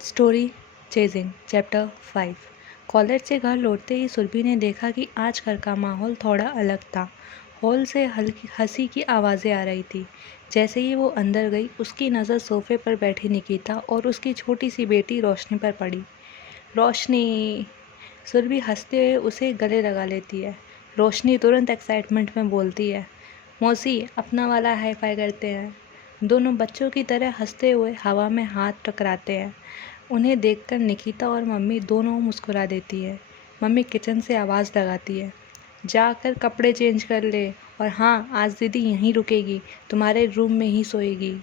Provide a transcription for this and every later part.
Story chasing chapter 5। College से घर लौटते ही सुरभि ने देखा कि आज घर का माहौल थोड़ा अलग था। हॉल से हल्की हंसी की आवाज़ें आ रही थी। जैसे ही वो अंदर गई, उसकी नज़र सोफे पर बैठी निकिता और उसकी छोटी सी बेटी रोशनी पर पड़ी। रोशनी! सुरभि हंसते हुए उसे गले लगा लेती है। रोशनी तुरंत एक्साइटमेंट में बोलती है, मौसी अपना वाला हाई फाई करते हैं। दोनों बच्चों की तरह हंसते हुए हवा में हाथ टकराते हैं। उन्हें देखकर निकिता और मम्मी दोनों मुस्कुरा देती है। मम्मी किचन से आवाज़ लगाती है, जाकर कपड़े चेंज कर ले, और हाँ, आज दीदी यहीं रुकेगी, तुम्हारे रूम में ही सोएगी।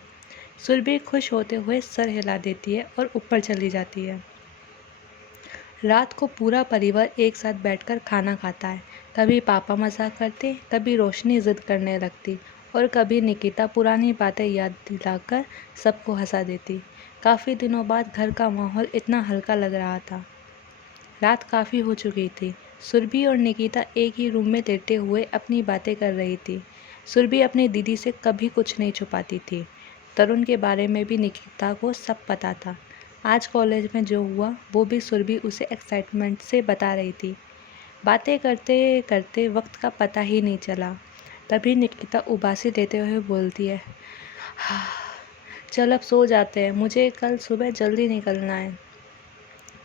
सुरभि खुश होते हुए सर हिला देती है और ऊपर चली जाती है। रात को पूरा परिवार एक साथ बैठकर खाना खाता है। कभी पापा मजाक करते, कभी रोशनी जिद करने लगती और कभी निकिता पुरानी बातें याद दिलाकर सबको हंसा देती। काफ़ी दिनों बाद घर का माहौल इतना हल्का लग रहा था। रात काफ़ी हो चुकी थी। सुरभि और निकिता एक ही रूम में लेटे हुए अपनी बातें कर रही थी। सुरभि अपनी दीदी से कभी कुछ नहीं छुपाती थी। तरुण के बारे में भी निकिता को सब पता था। आज कॉलेज में जो हुआ वो भी सुरभि उसे एक्साइटमेंट से बता रही थी। बातें करते करते वक्त का पता ही नहीं चला। तभी निकिता उबासी लेते हुए बोलती है, हाँ, चल अब सो जाते हैं, मुझे कल सुबह जल्दी निकलना है।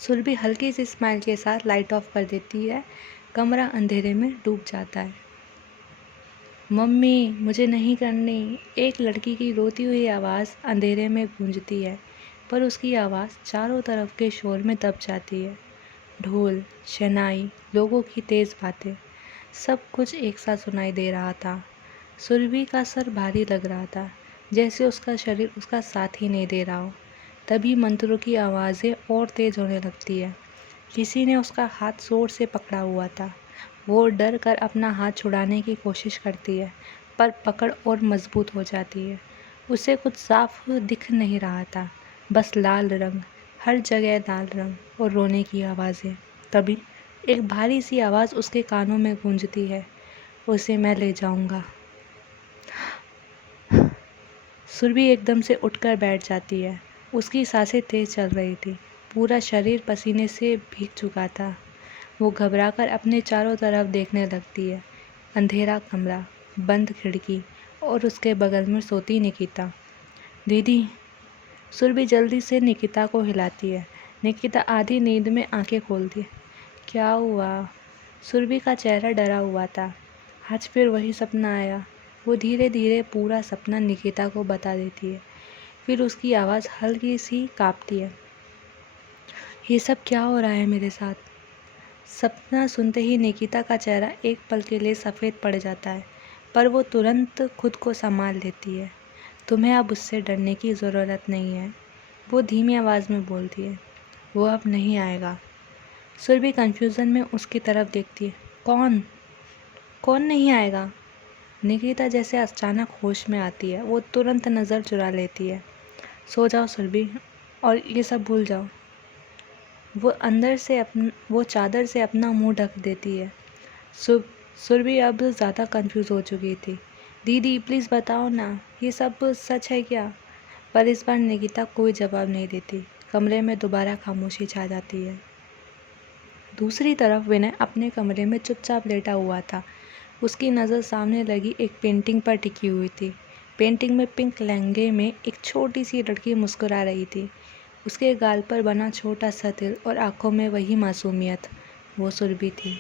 सुरभि हल्की सी स्माइल के साथ लाइट ऑफ कर देती है। कमरा अंधेरे में डूब जाता है। मम्मी मुझे नहीं करनी, एक लड़की की रोती हुई आवाज़ अंधेरे में गूंजती है, पर उसकी आवाज़ चारों तरफ के शोर में दब जाती है। ढोल, शहनाई, लोगों की तेज़ बातें, सब कुछ एक साथ सुनाई दे रहा था। सुरभि का सर भारी लग रहा था, जैसे उसका शरीर उसका साथ ही नहीं दे रहा हो। तभी मंत्रों की आवाज़ें और तेज़ होने लगती है। किसी ने उसका हाथ जोर से पकड़ा हुआ था। वो डर कर अपना हाथ छुड़ाने की कोशिश करती है, पर पकड़ और मजबूत हो जाती है। उसे कुछ साफ दिख नहीं रहा था, बस लाल रंग, हर जगह लाल रंग और रोने की आवाज़ें। तभी एक भारी सी आवाज़ उसके कानों में गूंजती है, उसे मैं ले जाऊंगा। सुरभि एकदम से उठकर बैठ जाती है। उसकी सांसें तेज चल रही थी, पूरा शरीर पसीने से भीग चुका था। वो घबराकर अपने चारों तरफ देखने लगती है। अंधेरा कमरा, बंद खिड़की और उसके बगल में सोती निकिता। दीदी! सुरभि जल्दी से निकिता को हिलाती है। निकिता आधी नींद में आंखें खोलती है। क्या हुआ? सुरभि का चेहरा डरा हुआ था। आज फिर वही सपना आया। वो धीरे धीरे पूरा सपना निकिता को बता देती है। फिर उसकी आवाज़ हल्की सी कांपती है। ये सब क्या हो रहा है मेरे साथ? सपना सुनते ही निकिता का चेहरा एक पल के लिए सफ़ेद पड़ जाता है, पर वो तुरंत खुद को संभाल लेती है। तुम्हें अब उससे डरने की ज़रूरत नहीं है, वो धीमी आवाज़ में बोलती है। वो अब नहीं आएगा। सुरभि कंफ्यूजन में उसकी तरफ देखती है। कौन? कौन नहीं आएगा? निकिता जैसे अचानक होश में आती है। वो तुरंत नज़र चुरा लेती है। सो जाओ सुरभि, और ये सब भूल जाओ। वो चादर से अपना मुंह ढक देती है। सुरभि अब ज़्यादा कंफ्यूज हो चुकी थी। दीदी प्लीज़ बताओ ना, ये सब सच है क्या? पर इस बार निकिता कोई जवाब नहीं देती। कमरे में दोबारा खामोशी छा जाती है। दूसरी तरफ विनय अपने कमरे में चुपचाप लेटा हुआ था। उसकी नज़र सामने लगी एक पेंटिंग पर टिकी हुई थी। पेंटिंग में पिंक लहंगे में एक छोटी सी लड़की मुस्कुरा रही थी। उसके गाल पर बना छोटा सा तिल और आंखों में वही मासूमियत। वो सुरभि थी।